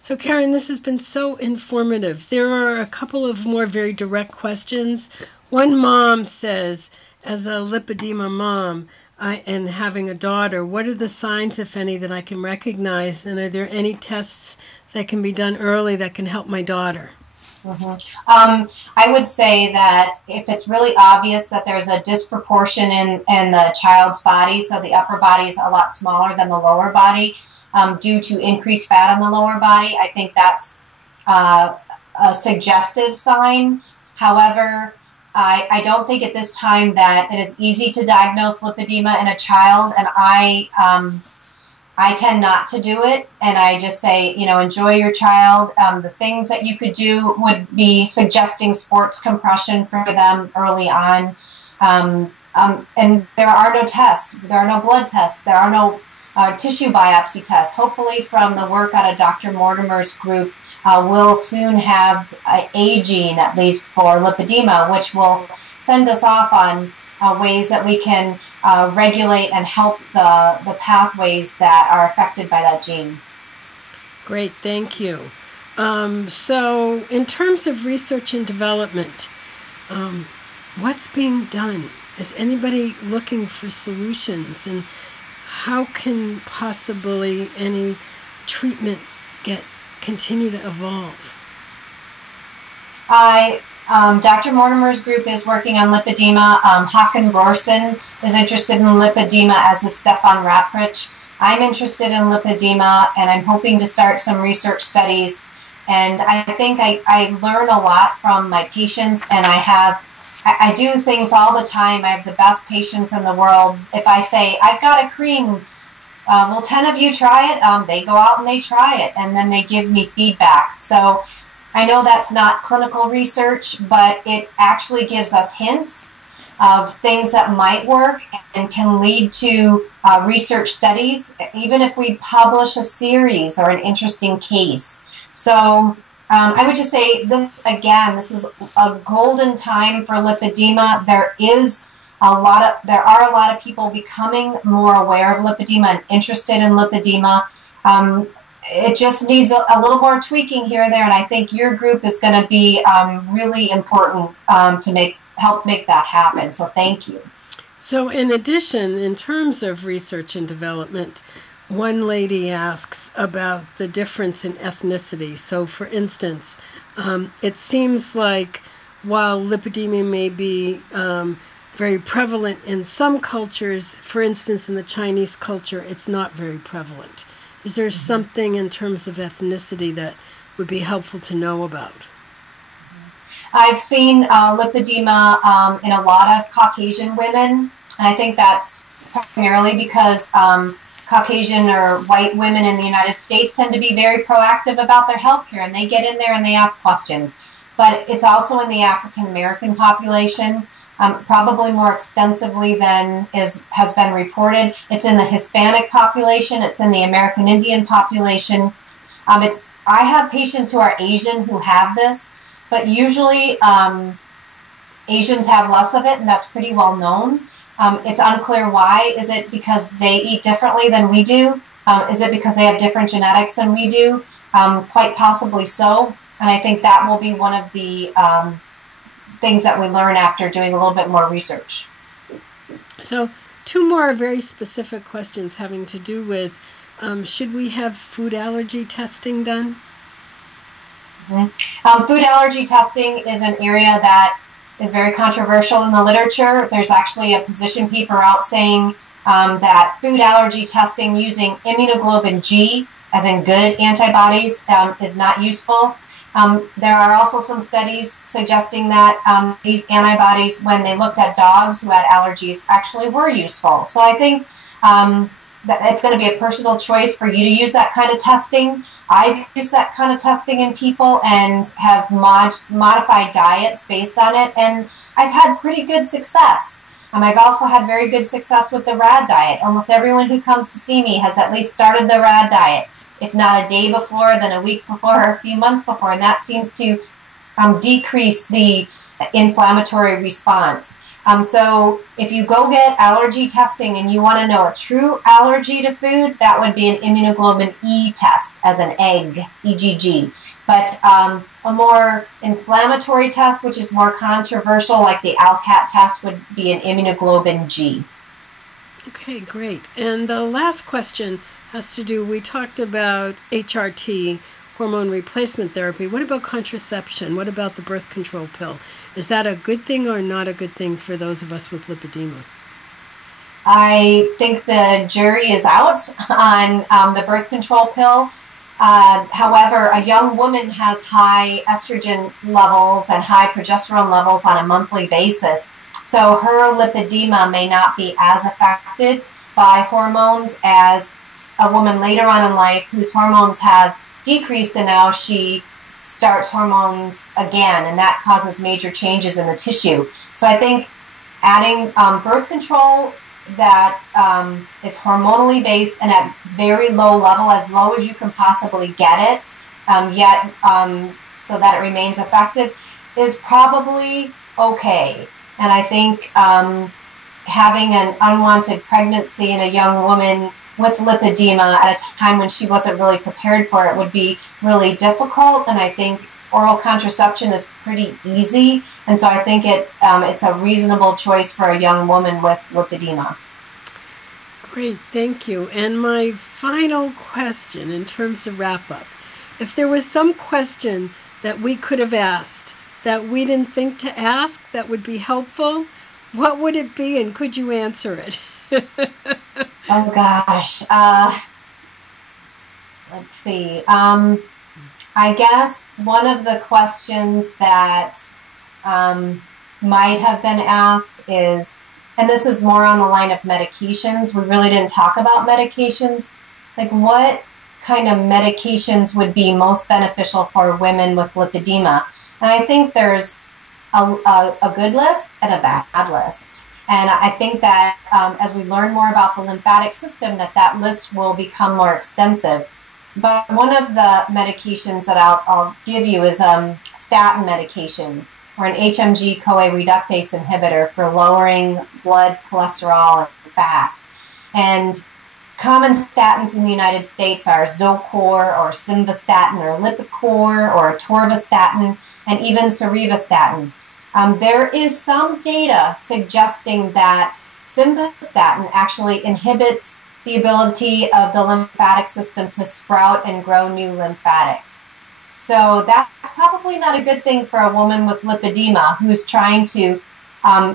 So, Karen, this has been so informative. There are a couple of more very direct questions. One mom says, as a lipedema mom and having a daughter, what are the signs, if any, that I can recognize? And are there any tests that can be done early that can help my daughter? I would say that if it's really obvious that there's a disproportion in the child's body, so the upper body is a lot smaller than the lower body due to increased fat on the lower body, I think that's a suggestive sign. However, I don't think at this time that it is easy to diagnose lipedema in a child, and I tend not to do it, and I just say, enjoy your child. The things that you could do would be suggesting sports compression for them early on. And there are no tests. There are no blood tests. There are no tissue biopsy tests. Hopefully from the work out of Dr. Mortimer's group, we'll soon have a gene, at least for lipedema, which will send us off on ways that we can regulate and help the pathways that are affected by that gene. Great, thank you. So in terms of research and development, what's being done? Is anybody looking for solutions? And how can possibly any treatment continue to evolve? Dr. Mortimer's group is working on lipedema. Håkan Brorson is interested in lipedema, as is Stefan Raprich. I'm interested in lipedema, and I'm hoping to start some research studies. And I think I learn a lot from my patients, and I do things all the time. I have the best patients in the world. If I say, I've got a cream, will 10 of you try it? They go out and they try it, and then they give me feedback. So I know that's not clinical research, but it actually gives us hints of things that might work and can lead to research studies, even if we publish a series or an interesting case. So I would just say this is a golden time for lipedema. There are a lot of people becoming more aware of lipedema and interested in lipedema. It just needs a little more tweaking here and there, and I think your group is going to be really important to help make that happen. So thank you. So in addition, in terms of research and development, one lady asks about the difference in ethnicity. So for instance, it seems like while lipedema may be very prevalent in some cultures, for instance, in the Chinese culture, it's not very prevalent. Is there something in terms of ethnicity that would be helpful to know about? I've seen lipedema in a lot of Caucasian women, and I think that's primarily because Caucasian or white women in the United States tend to be very proactive about their health care, and they get in there and they ask questions. But it's also in the African American population, probably more extensively than has been reported. It's in the Hispanic population. It's in the American Indian population. I have patients who are Asian who have this, but usually Asians have less of it, and that's pretty well known. It's unclear why. Is it because they eat differently than we do? Is it because they have different genetics than we do? Quite possibly so. And I think that will be one of the things that we learn after doing a little bit more research. So 2 more very specific questions having to do with should we have food allergy testing done? Food allergy testing is an area that is very controversial in the literature. There's actually a position paper out saying that food allergy testing using immunoglobulin G, as in good antibodies, is not useful. There are also some studies suggesting that these antibodies, when they looked at dogs who had allergies, actually were useful. So I think that it's going to be a personal choice for you to use that kind of testing. I've used that kind of testing in people and have modified diets based on it, and I've had pretty good success. I've also had very good success with the RAD diet. Almost everyone who comes to see me has at least started the RAD diet, if not a day before, then a week before, or a few months before, and that seems to decrease the inflammatory response. So if you go get allergy testing and you want to know a true allergy to food, that would be an immunoglobulin E test as an egg, EGG. But a more inflammatory test, which is more controversial, like the ALCAT test, would be an immunoglobulin G. Okay, great. And the last question has to do, we talked about HRT, hormone replacement therapy. What about contraception? What about the birth control pill? Is that a good thing or not a good thing for those of us with lipedema? I think the jury is out on the birth control pill. However, a young woman has high estrogen levels and high progesterone levels on a monthly basis. So her lipedema may not be as affected by hormones as a woman later on in life whose hormones have decreased and now she starts hormones again, and that causes major changes in the tissue. So I think adding birth control that is hormonally based and at very low level, as low as you can possibly get it, yet so that it remains effective, is probably okay. And I think having an unwanted pregnancy in a young woman with lipedema at a time when she wasn't really prepared for it would be really difficult. And I think oral contraception is pretty easy. And so I think it's a reasonable choice for a young woman with lipedema. Great, thank you. And my final question in terms of wrap up, if there was some question that we could have asked that we didn't think to ask that would be helpful, what would it be, and could you answer it? Oh gosh. Let's see. I guess one of the questions that might have been asked is, and this is more on the line of medications. We really didn't talk about medications. Like, what kind of medications would be most beneficial for women with lipedema? And I think there's a good list and a bad list. And I think that as we learn more about the lymphatic system, that list will become more extensive. But one of the medications that I'll give you is statin medication, or an HMG-CoA reductase inhibitor for lowering blood cholesterol and fat. And common statins in the United States are Zocor or Simvastatin or Lipitor or Atorvastatin and even Cerevastatin. There is some data suggesting that Simvastatin actually inhibits the ability of the lymphatic system to sprout and grow new lymphatics. So that's probably not a good thing for a woman with lipedema who's trying to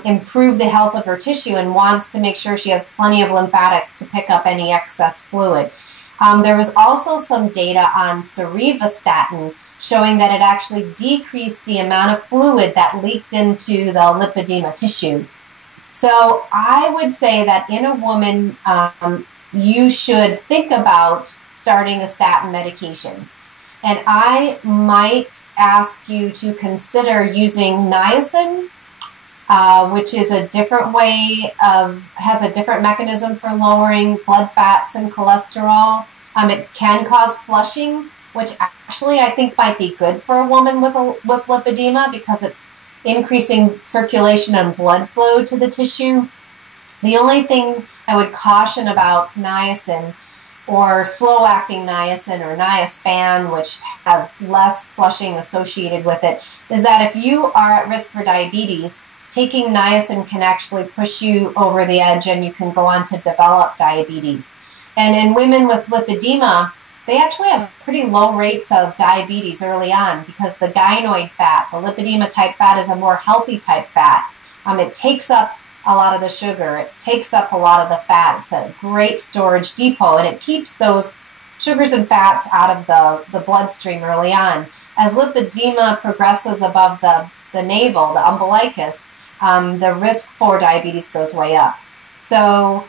improve the health of her tissue and wants to make sure she has plenty of lymphatics to pick up any excess fluid. There was also some data on Cerevastatin showing that it actually decreased the amount of fluid that leaked into the lipedema tissue. So I would say that in a woman, you should think about starting a statin medication. And I might ask you to consider using niacin, which is a different way has a different mechanism for lowering blood fats and cholesterol. It can cause flushing, which actually I think might be good for a woman with lipedema because it's increasing circulation and blood flow to the tissue. The only thing I would caution about niacin or slow-acting niacin or Niaspan, which have less flushing associated with it, is that if you are at risk for diabetes, taking niacin can actually push you over the edge and you can go on to develop diabetes. And in women with lipedema, they actually have pretty low rates of diabetes early on because the gynoid fat, the lipedema type fat, is a more healthy type fat. It takes up a lot of the sugar. It takes up a lot of the fat. It's a great storage depot, and it keeps those sugars and fats out of the bloodstream early on. As lipedema progresses above the navel, the umbilicus, the risk for diabetes goes way up. So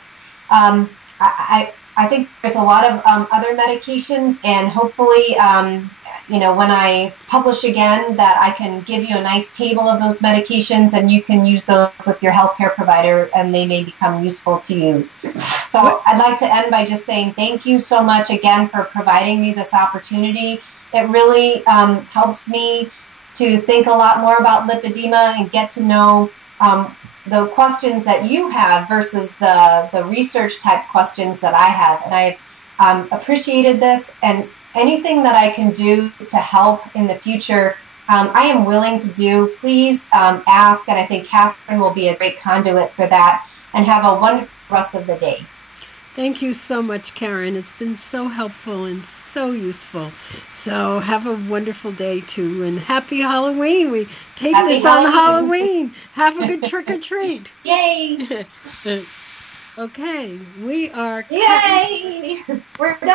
I think there's a lot of other medications, and hopefully, when I publish again, that I can give you a nice table of those medications, and you can use those with your healthcare provider, and they may become useful to you. So I'd like to end by just saying thank you so much again for providing me this opportunity. It really helps me to think a lot more about lipedema and get to know the questions that you have versus the research type questions that I have. And I appreciated this, and anything that I can do to help in the future, I am willing to do. Please ask, and I think Catherine will be a great conduit for that. And have a wonderful rest of the day. Thank you so much, Karen. It's been so helpful and so useful. So have a wonderful day, too. And happy Halloween. We take Happy this on Halloween. Have a good trick-or-treat. Yay! Okay, we are... Yay! We're done.